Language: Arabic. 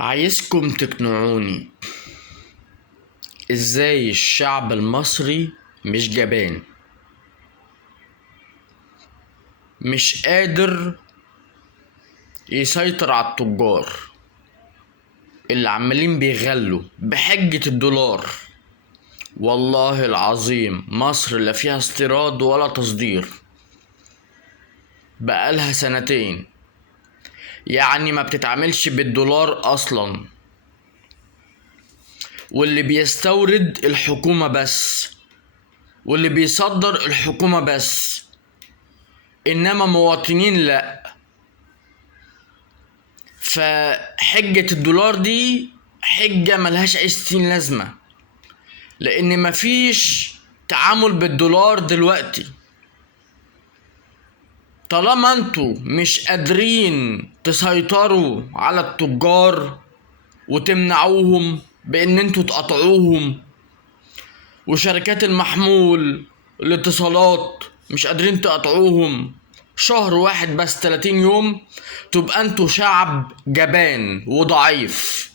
عايزكم تقنعوني ازاي الشعب المصري مش جبان، مش قادر يسيطر على التجار اللي عمالين بيغلوا بحجة الدولار. والله العظيم مصر لا فيها استيراد ولا تصدير بقالها سنتين، يعني ما بتتعاملش بالدولار اصلا، واللي بيستورد الحكومة بس واللي بيصدر الحكومة بس، انما مواطنين لا. فحجة الدولار دي حجة ملهاش اي ستين لازمة، لان مفيش تعامل بالدولار دلوقتي. طالما انتوا مش قادرين تسيطروا على التجار وتمنعوهم بان انتوا تقطعوهم، وشركات المحمول الاتصالات مش قادرين تقطعوهم شهر واحد بس 30 يوم، تبقى انتوا شعب جبان وضعيف.